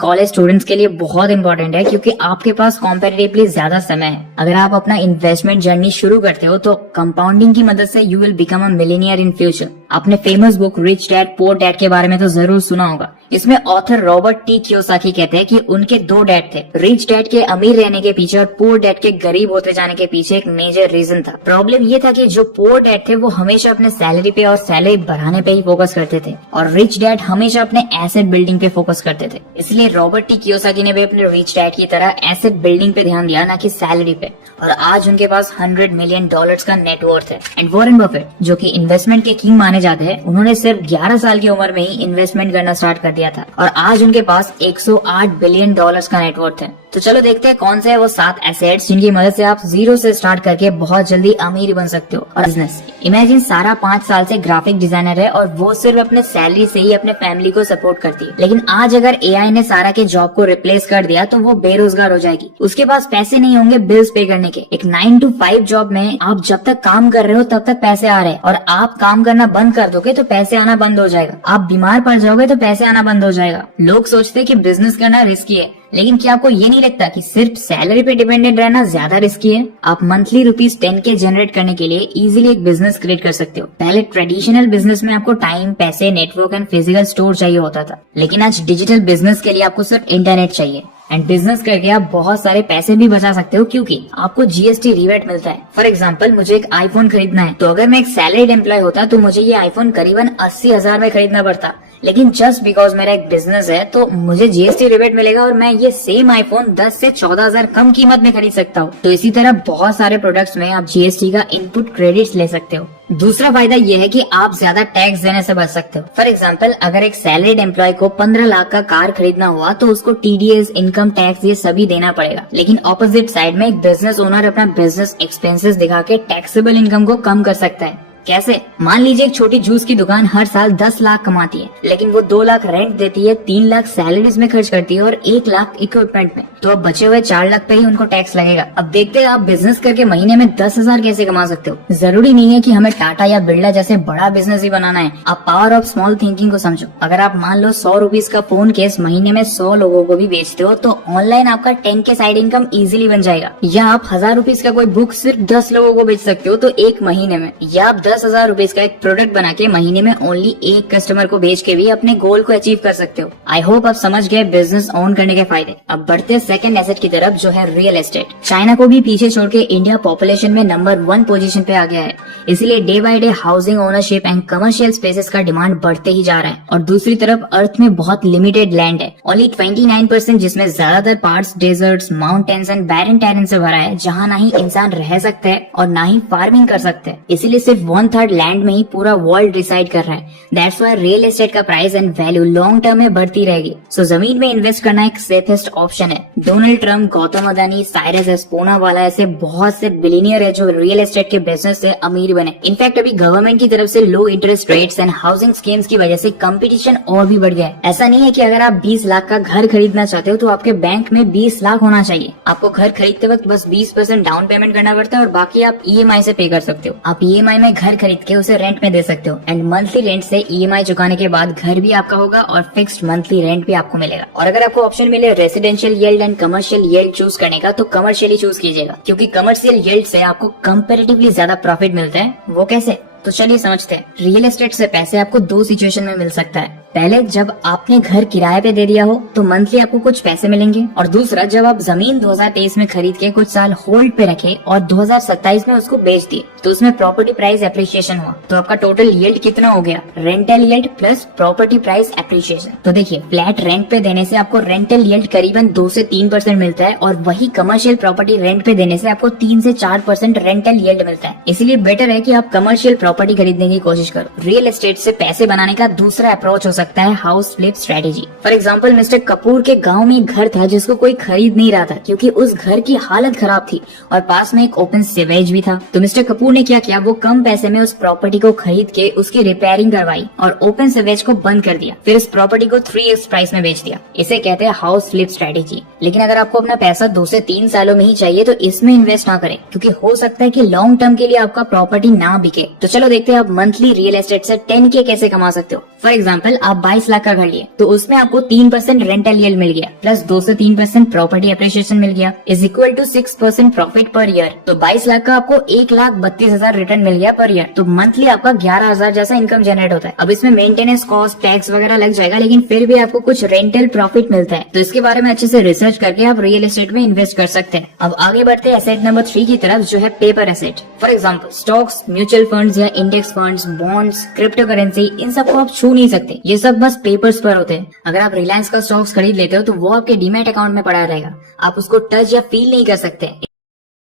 College students के लिए बहुत इंपॉर्टेंट है क्योंकि आपके पास कॉम्पेरेटिवली ज्यादा समय है। अगर आप अपना इन्वेस्टमेंट जर्नी शुरू करते हो तो कंपाउंडिंग की मदद से you will become a millionaire in future. आपने famous book Rich Dad Poor Dad के बारे में तो जरूर सुना होगा। इसमें ऑथर रॉबर्ट टी कियोसाकी कहते हैं कि उनके 2 डैड थे। रिच डैड के अमीर रहने के पीछे और पुअर डैड के गरीब होते जाने के पीछे एक मेजर रीजन था। प्रॉब्लम ये था कि जो पुअर डैड थे वो हमेशा अपने सैलरी पे और सैलरी बढ़ाने पे ही फोकस करते थे और रिच डैड हमेशा अपने एसेट बिल्डिंग पे फोकस करते थे। इसलिए रॉबर्ट टी कियोसाकी ने भी अपने रिच डैड की तरह एसेट बिल्डिंग पे ध्यान दिया, ना कि सैलरी पे, और आज उनके पास $100 मिलियन का नेटवर्थ है। एंड वॉरेन बफेट जो कि इन्वेस्टमेंट के किंग माने जाते हैं, उन्होंने सिर्फ 11 साल की उम्र में ही इन्वेस्टमेंट करना स्टार्ट कर दिया था और आज उनके पास $108 बिलियन का नेटवर्थ है। तो चलो देखते हैं कौन से है वो 7 एसेट्स जिनकी मदद से आप जीरो से स्टार्ट करके बहुत जल्दी अमीर बन सकते हो। और बिजनेस, इमेजिन सारा 5 साल से ग्राफिक डिजाइनर है और वो सिर्फ अपने सैलरी से ही अपने फैमिली को सपोर्ट करती है। लेकिन आज अगर एआई ने सारा के जॉब को रिप्लेस कर दिया तो वो बेरोजगार हो जाएगी। उसके पास पैसे नहीं होंगे बिल्स पे करने के। एक 9 to 5 जॉब में आप जब तक काम कर रहे हो तब तक पैसे आ रहे हैं और आप काम करना बंद कर दोगे तो पैसे आना बंद हो जाएगा। आप बीमार पड़ जाओगे तो पैसे आना बंद हो जाएगा। लोग सोचते हैं कि बिजनेस करना रिस्की है, लेकिन क्या आपको ये नहीं लगता कि सिर्फ सैलरी पे डिपेंडेंट रहना ज्यादा रिस्की है? आप मंथली ₹10K जनरेट करने के लिए इजीली एक बिजनेस क्रिएट कर सकते हो। पहले ट्रेडिशनल बिजनेस में आपको टाइम, पैसे, नेटवर्क एंड फिजिकल स्टोर चाहिए होता था, लेकिन आज डिजिटल बिजनेस के लिए आपको सिर्फ इंटरनेट चाहिए। एंड बिजनेस करके आप बहुत सारे पैसे भी बचा सकते हो क्योंकि आपको जीएसटी रिबेट मिलता है। फॉर एग्जांपल, मुझे एक आईफोन खरीदना है तो अगर मैं एक सैलरीड एम्प्लॉय होता तो मुझे ये आईफोन करीबन 80,000 में खरीदना पड़ता, लेकिन जस्ट बिकॉज मेरा एक बिजनेस है तो मुझे जीएसटी रिबेट मिलेगा और मैं ये सेम आईफोन 10 से 14,000 कम कीमत में खरीद सकता हूँ। तो इसी तरह बहुत सारे प्रोडक्ट्स में आप जीएसटी का इनपुट क्रेडिट्स ले सकते हो। दूसरा फायदा ये है कि आप ज्यादा टैक्स देने से बच सकते हो। फॉर एग्जांपल, अगर एक सैलरीड एम्प्लॉय को 15 लाख का कार खरीदना हुआ तो उसको टीडीएस, इनकम टैक्स, ये सभी देना पड़ेगा। लेकिन ऑपोजिट साइड में एक बिजनेस ओनर अपना बिजनेस एक्सपेंसेस दिखा के टैक्सेबल इनकम को कम कर सकता है। कैसे? मान लीजिए एक छोटी जूस की दुकान हर साल 10 लाख कमाती है, लेकिन वो 2 लाख रेंट देती है, 3 लाख सैलरीज में खर्च करती है और 1 लाख इक्विपमेंट में, तो अब बचे हुए 4 लाख पे ही उनको टैक्स लगेगा। अब देखते हैं आप बिजनेस करके महीने में 10,000 कैसे कमा सकते हो। जरूरी नहीं है कि हमें टाटा या बिरला जैसे बड़ा बिजनेस ही बनाना है। आप पावर ऑफ स्मॉल थिंकिंग को समझो। अगर आप मान लो 100 रुपीज का फोन केस महीने में 100 लोगों को भी बेचते हो तो ऑनलाइन आपका 10K साइड इनकम इजीली बन जाएगा। या आप 1000 रुपीज का कोई बुक सिर्फ 10 लोगों को बेच सकते हो तो एक महीने में। या आप 10,000 रुपीज का प्रोडक्ट बना के महीने में ओनली एक कस्टमर को बेच के भी अपने गोल को अचीव कर सकते हो। आई होप आप समझ गए बिजनेस ओन करने के फायदे। अब बढ़ते हैं सेकंड एसेट की तरफ, जो है रियल एस्टेट। चाइना को भी पीछे छोड़ के इंडिया पॉपुलेशन में नंबर 1 पोजीशन पे आ गया है, इसलिए day by day housing ownership and commercial spaces का डिमांड बढ़ते ही जा रहा है। और दूसरी तरफ अर्थ में बहुत लिमिटेड लैंड है, ओनली 29%, जिसमें ज्यादातर parts deserts, mountains and barren terrain से भरा है, जहाँ ना ही इंसान रह सकते हैं और ना ही फार्मिंग कर सकते हैं। इसीलिए सिर्फ 1/3 लैंड में ही पूरा वर्ल्ड डिसाइड कर रहा है। दैट्स व्हाई रियल एस्टेट का price and value long term में बढ़ती रहेगी। सो जमीन में इन्वेस्ट करना एक सेफेस्ट ऑप्शन है। Donald Trump, Gautam Adani, Cyrus S Poonawalla ऐसे बहुत से बिलियनियर है जो रियल एस्टेट के बिजनेस से अमीर बने। इनफैक्ट अभी गवर्नमेंट की तरफ से लो interest rates and housing schemes की वजह से कंपटीशन और भी बढ़ गया है। ऐसा नहीं है कि अगर आप 20 लाख का घर खरीदना चाहते हो तो आपके बैंक में 20 लाख होना चाहिए। आपको घर खरीदते वक्त बस 20% डाउन पेमेंट करना पड़ता है और बाकी आप ईएमआई से पे कर सकते हो। आप ईएमआई में घर खरीद के उसे रेंट में दे सकते हो एंड मंथली रेंट से ईएमआई चुकाने के बाद घर भी आपका होगा और फिक्स्ड मंथली रेंट भी आपको मिलेगा। और अगर आपको ऑप्शन मिले residential yield and commercial yield choose करने का तो कमर्शियली चूज कीजिएगा, क्योंकि कमर्शियल यील्ड से आपको कंपैरेटिवली ज्यादा प्रॉफिट मिलता है। वो कैसे? तो चलिए समझते हैं। रियल एस्टेट से पैसे आपको 2 सिचुएशन में मिल सकता है। पहले, जब आपने घर किराए पे दे दिया हो तो मंथली आपको कुछ पैसे मिलेंगे, और दूसरा, जब आप जमीन 2023 में खरीद के कुछ साल होल्ड पे रखे और 2027 में उसको बेच दिए तो उसमें प्रॉपर्टी प्राइस एप्रिसिएशन हुआ, तो आपका टोटल यील्ड कितना हो गया? Rental yield plus property price appreciation. तो देखिए, फ्लैट रेंट पे देने से आपको रेंटल यील्ड करीबन 2 से 3% मिलता है और वही कमर्शियल प्रॉपर्टी रेंट पे देने से आपको 3 से 4% रेंटल यील्ड मिलता है। इसीलिए बेटर है कि आप कमर्शियल प्रॉपर्टी खरीदने की कोशिश करो। रियल एस्टेट से पैसे बनाने का दूसरा अप्रोच हो सकता है house flip strategy. For example, mister Kapoor के गांव में एक घर था जिसको कोई खरीद नहीं रहा था क्योंकि उस घर की हालत खराब थी और पास में एक ओपन सीवेज भी था। तो मिस्टर कपूर ने क्या किया, वो कम पैसे में उस प्रॉपर्टी को खरीद के उसकी रिपेयरिंग करवाई और ओपन सीवेज को बंद कर दिया, फिर इस प्रॉपर्टी को 3x प्राइस में बेच दिया। इसे कहते हैं हाउस फ्लिप स्ट्रेटेजी। लेकिन अगर आपको अपना पैसा 2 से 3 सालों में ही चाहिए तो इसमें इन्वेस्ट ना करें, क्योंकि हो सकता है कि लॉन्ग टर्म के लिए आपका प्रॉपर्टी ना बिके। तो चलो देखते हैं आप मंथली रियल एस्टेट से 10K कैसे कमा सकते हो। फॉर एग्जाम्पल आप 22 लाख का घर लिए तो उसमें आपको 3% रेंटल यील्ड मिल गया प्लस 2 से 3% प्रॉपर्टी अप्रिशिएशन मिल गया is equal to 6% profit per year. तो 22 लाख का आपको 1,32,000 रिटर्न मिल गया पर ईयर। तो मंथली आपका 11,000 जैसा इनकम जनरेट होता है। अब इसमें मेंटेनेंस कॉस्ट टैक्स वगैरह लग जाएगा लेकिन फिर भी आपको कुछ रेंटल प्रॉफिट मिलता है। तो इसके बारे में अच्छे से रिसर्च करके आप रियल एस्टेट में इन्वेस्ट कर सकते हैं। अब आगे बढ़ते हैं एसेट नंबर 3 की तरफ जो है paper asset. For example stocks, mutual funds या index funds, bonds, crypto currency, इन सबको आप छू नहीं सकते। ये सब बस पेपर्स पर होते हैं। अगर आप रिलायंस का स्टॉक्स खरीद लेते हो तो वो आपके डीमैट अकाउंट में पड़ा रहेगा, आप उसको टच या फील नहीं कर सकते।